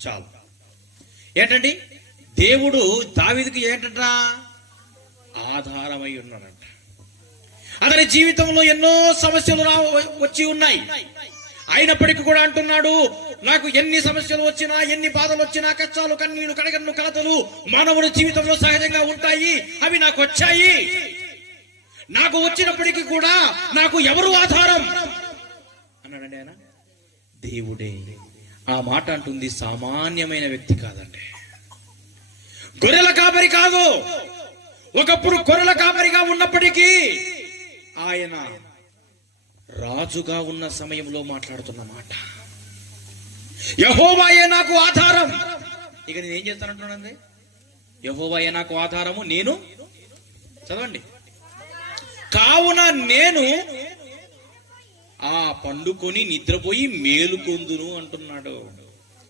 చాలు. ఏంటండి, దేవుడు దావీదుకి ఏంటంట? ఆధారమై ఉన్నాడంట. అతని జీవితంలో ఎన్నో సమస్యలు వచ్చి ఉన్నాయి. అయినప్పటికీ కూడా అంటున్నాడు, నాకు ఎన్ని సమస్యలు వచ్చినా, ఎన్ని బాధలు వచ్చినా, కష్టాలు, కన్నీళ్లు, కడగన్ను, కలతలు మానవుడి జీవితంలో సహజంగా ఉంటాయి. అవి నాకు వచ్చాయి. నాకు వచ్చినప్పటికీ కూడా నాకు ఎవరు ఆధారం అన్నాడండి ఆయన. దేవుడే. ఆ మాట అంటుంది సామాన్యమైన వ్యక్తి కాదండి. గొర్రెల కాపరి కాదు. ఒకప్పుడు గొర్రెల కాపరిగా ఉన్నప్పటికీ ఆయన రాజుగా ఉన్న సమయంలో మాట్లాడుతున్న మాట. యెహోవాయే నాకు ఆధారం. ఇక నేనేం చేస్తానంటున్నానండి? యెహోవాయే నాకు ఆధారము, నేను చదవండి, కావున నేను పండుకొని నిద్రపోయి మేలుకొందును అంటున్నాడు.